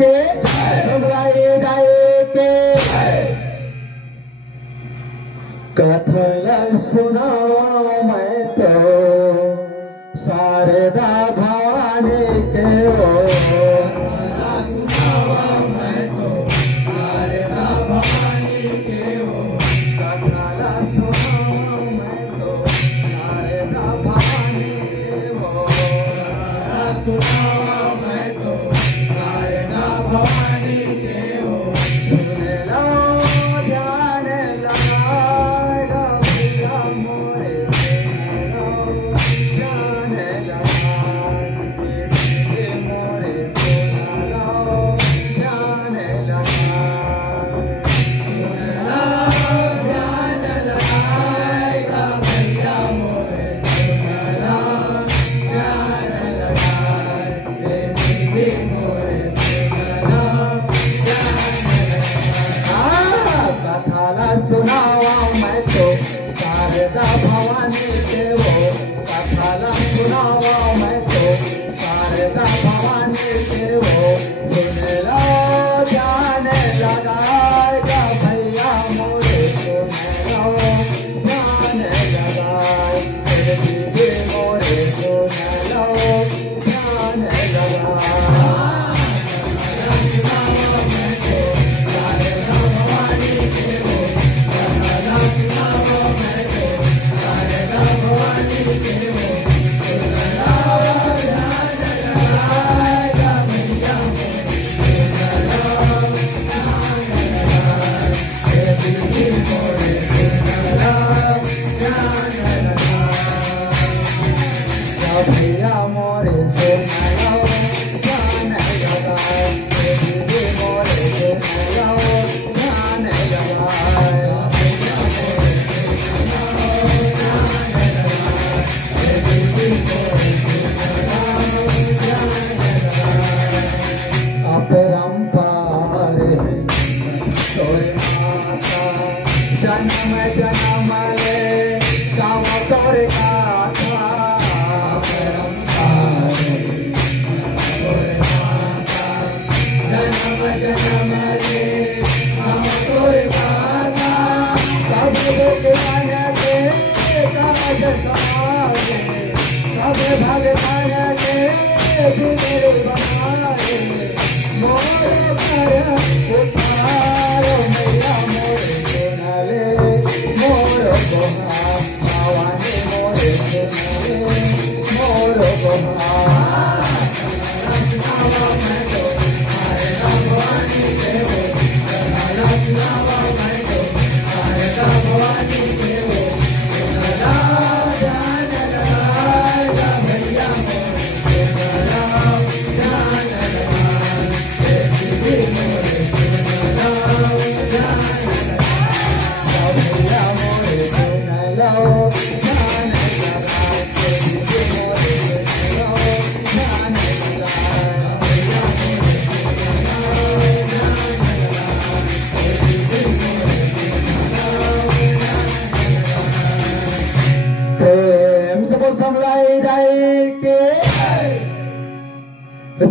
के समलाई दाई के कथन सुनाओ मैं तो शारदा भवानी के सुनावा मैं तो शारदा भवानी के वो कथाला सुनावा मैं तो शारदा भवानी के वो सुन लो ध्यान लगाएगा भैया मोरे सुन लो ध्यान लगाए दीदी मोरे सुन लो ध्यान लगाए भैया मोरे सुन लो ध्यान लगाए दीदी मोरे सुन लो ध्यान लगाए अपरंपार तोरे माता जन्म जन्म ले काम तोरे गाथा जन्म रे हम तोरे गाथा सब भगवान के काज सवारे सब भगवान के बिगड़ बनाए मोर पर उतारो मैया मोरे सुन ले मोर गोहा भवानी मोरे सुन ले मोर गोहा समलाई दाई के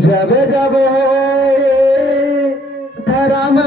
जब जब धर्म